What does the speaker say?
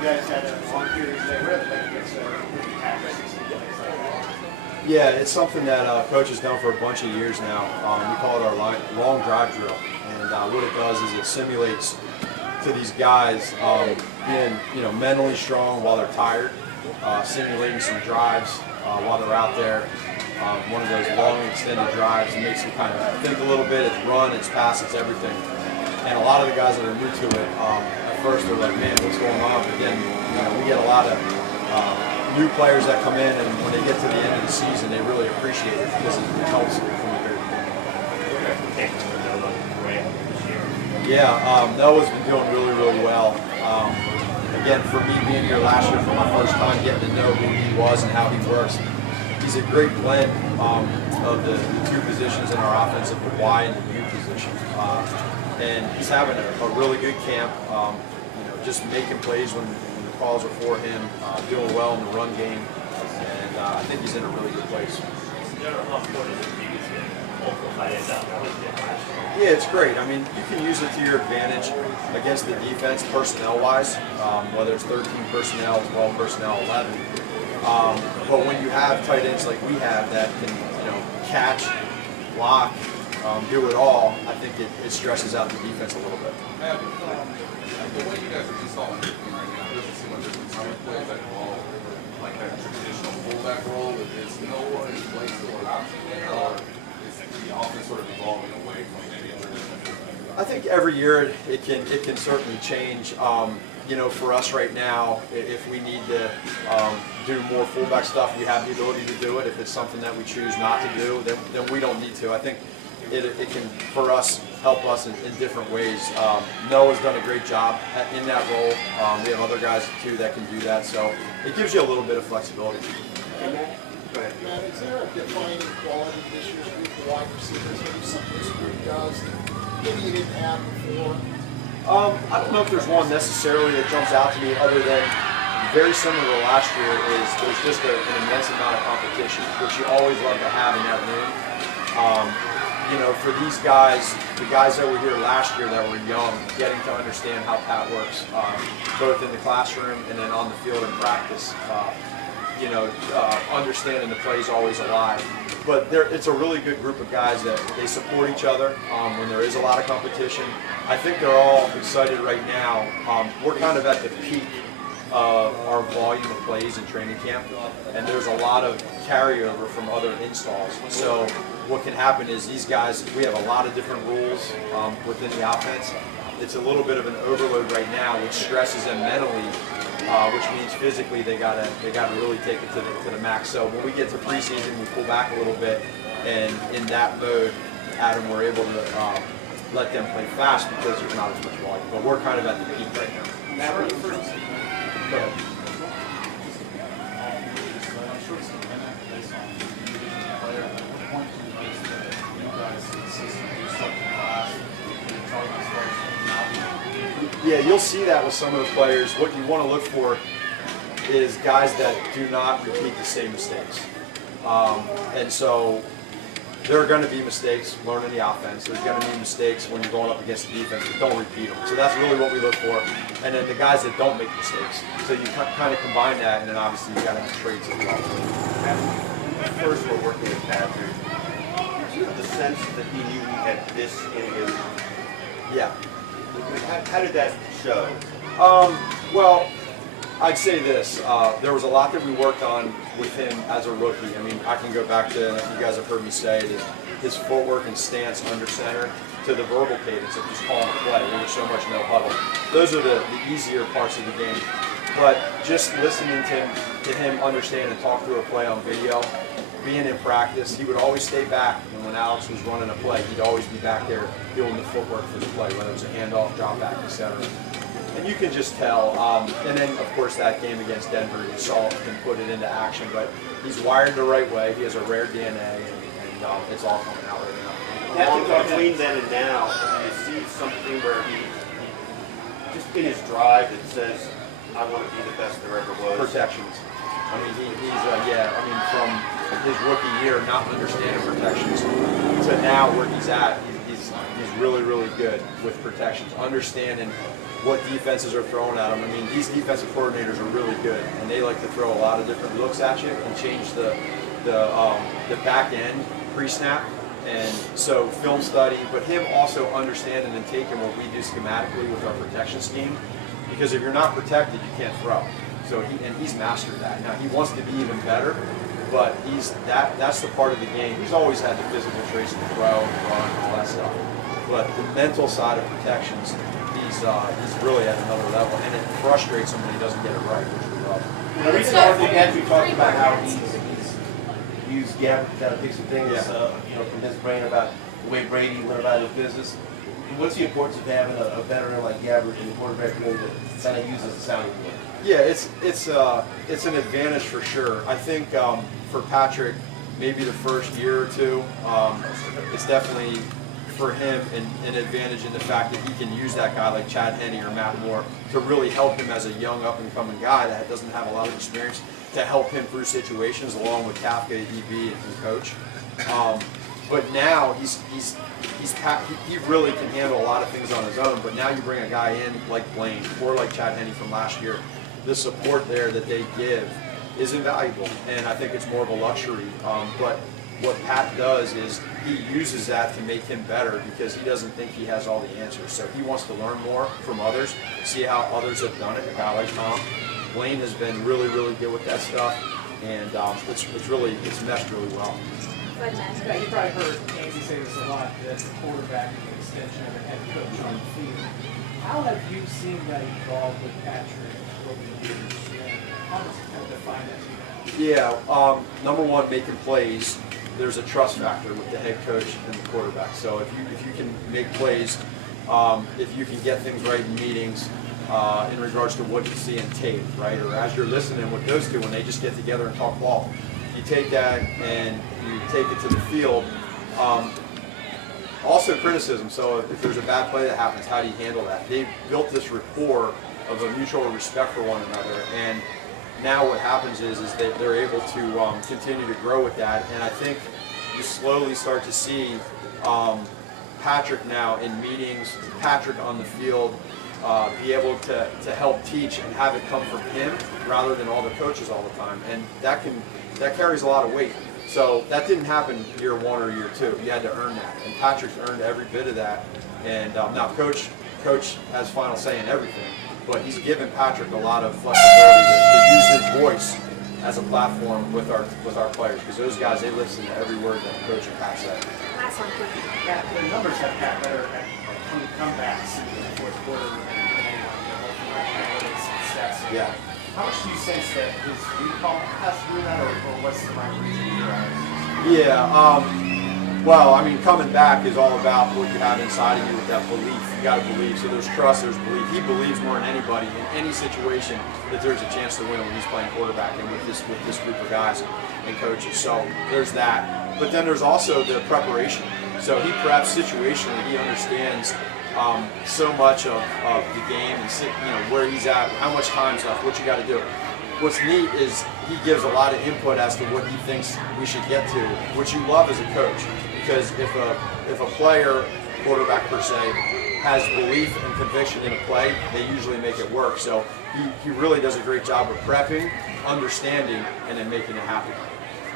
guys had a long period of day with, like against tactics. Yeah, it's something that coach has done for a bunch of years now. We call it our long drive drill, and what it does is it simulates to these guys being mentally strong while they're tired, simulating some drives while they're out there. One of those long extended drives. It makes you kind of think a little bit. It's run, it's pass, it's everything. And a lot of the guys that are new to it, at first they're like, man, what's going on? But then we get a lot of new players that come in, and when they get to the end of the season, they really appreciate it because it helps them from the very beginning. Yeah, Noah's been doing really, really well. Again, for me being here last year for my first time, getting to know who he was and how he works, he's a great blend of the two positions in our offense, of the Y and the U position. And he's having a really good camp, just making plays when the calls are for him, doing well in the run game, and I think he's in a really good place. Yeah, it's great. I mean, you can use it to your advantage against the defense personnel-wise, whether it's 13 personnel, 12 personnel, 11. But when you have tight ends like we have that can, catch, block, do it all, I think it stresses out the defense a little bit. Matt, the way you guys are installing your team right now, doesn't seem like there's some plays that involve like that traditional fullback role. Is Noah in play still an option there, or is the offense sort of evolving away from maybe a traditional fullback? I think every year it can certainly change. For us right now, if we need to do more fullback stuff, we have the ability to do it. If it's something that we choose not to do, then we don't need to. I think it can, for us, help us in different ways. Noah's done a great job in that role. We have other guys too that can do that, so it gives you a little bit of flexibility. Hey, Matt? Go ahead. Matt, is there a defining quality this year's group of wide receivers? Maybe something this group does that maybe you didn't have before? I don't know if there's one necessarily that jumps out to me other than very similar to last year is there's just an immense amount of competition, which you always love to have in that room. For these guys, the guys that were here last year that were young, getting to understand how Pat works, both in the classroom and then on the field in practice, understanding the plays always alive. But it's a really good group of guys that they support each other when there is a lot of competition. I think they're all excited right now. We're kind of at the peak of our volume of plays in training camp, and there's a lot of carryover from other installs. So what can happen is these guys, we have a lot of different rules within the offense. It's a little bit of an overload right now, which stresses them mentally, which means physically they gotta really take it to the max. So when we get to preseason, we pull back a little bit, and in that mode, Adam, we're able to let them play fast because there's not as much volume. But we're kind of at the peak right now. Matt, when you first Go ahead. Yeah, you'll see that with some of the players. What you want to look for is guys that do not repeat the same mistakes. And so there are going to be mistakes learning the offense. There's going to be mistakes when you're going up against the defense, but don't repeat them. So that's really what we look for. And then the guys that don't make mistakes. So you kind of combine that, and then obviously you got to have traits as well. First, we're working with Patrick. Did you have the sense that he knew he had this in him? Yeah. How did that show? Well, I'd say this. There was a lot that we worked on with him as a rookie. I mean, I can go back to, you guys have heard me say it, his footwork and stance under center to the verbal cadence of just calling a play. There's so much no huddle. Those are the easier parts of the game. But just listening to him understand and talk through a play on video, being in practice, he would always stay back. And when Alex was running a play, he'd always be back there doing the footwork for the play, whether it was a handoff, drop back, etc. And you can just tell. And then, of course, that game against Denver, you saw him put it into action. But he's wired the right way. He has a rare DNA, and it's all coming out right now. Between then and now, you see something where he just in his drive that says, I want to be the best there ever was. Protections. I mean, from his rookie year, not understanding protections, to now where he's at, he's really, really good with protections. Understanding what defenses are throwing at him. I mean, these defensive coordinators are really good, and they like to throw a lot of different looks at you and change the back end pre-snap. And so film study, but him also understanding and taking what we do schematically with our protection scheme, because if you're not protected, you can't throw. So he's mastered that. Now he wants to be even better, but that's the part of the game. He's always had the physical traits to throw and run and all that stuff. But the mental side of protections, he's really at another level, and it frustrates him when he doesn't get it right, which we love. The reason I think Andrew talked about how he's used Gabbert to kind of pick some things, from his brain about the way Brady went about his business. What's the importance of having a veteran like Gabbert in the quarterback room that kind of uses a sounding board? Yeah, it's an advantage for sure. I think for Patrick, maybe the first year or two, it's definitely for him an advantage in the fact that he can use that guy like Chad Henne or Matt Moore to really help him as a young up-and-coming guy that doesn't have a lot of experience, to help him through situations along with Kafka, EB, and his coach. But now he really can handle a lot of things on his own. But now you bring a guy in like Blaine or like Chad Henne from last year, the support there that they give is invaluable, and I think it's more of a luxury. But what Pat does is he uses that to make him better because he doesn't think he has all the answers. So he wants to learn more from others, see how others have done it, a guy like Tom. Blaine has been really, really good with that stuff, and it's meshed really well. Yeah, you probably heard Andy say this a lot, that the quarterback is an extension of the head coach on the field. How have you seen that evolve with Patrick over the years? How does it define that to you? Yeah, number one, making plays. There's a trust factor with the head coach and the quarterback. So if you can make plays, if you can get things right in meetings, in regards to what you see in tape, right? Or as you're listening with those two when they just get together and talk ball. You take that and you take it to the field. Also criticism, so if there's a bad play that happens, how do you handle that? They've built this rapport of a mutual respect for one another, and now what happens is that they're able to continue to grow with that, and I think you slowly start to see Patrick now in meetings, Patrick on the field, be able to help teach and have it come from him rather than all the coaches all the time, and that carries a lot of weight. So that didn't happen year one or year two. You had to earn that, and Patrick's earned every bit of that. And now Coach has final say in everything, but he's given Patrick a lot of flexibility to use his voice as a platform with our players, because those guys, they listen to every word that Coach and Pat say. Last one, please. Yeah, the numbers have got better at comebacks in the fourth quarter depending on analytics and stats. Yeah. How much do you sense that his recall has to do with that, or what's the right reason in your eyes? Yeah, well, I mean, coming back is all about what you have inside of you with that belief. You got to believe. So there's trust, there's belief. He believes more than anybody in any situation that there's a chance to win when he's playing quarterback and with this group of guys and coaches. So there's that. But then there's also the preparation. So he preps situationally. He understands so much of the game and where he's at, how much time's left, what you got to do. What's neat is he gives a lot of input as to what he thinks we should get to, which you love as a coach, because if a player, quarterback per se, has belief and conviction in a play, they usually make it work. So he really does a great job of prepping, understanding, and then making it happen.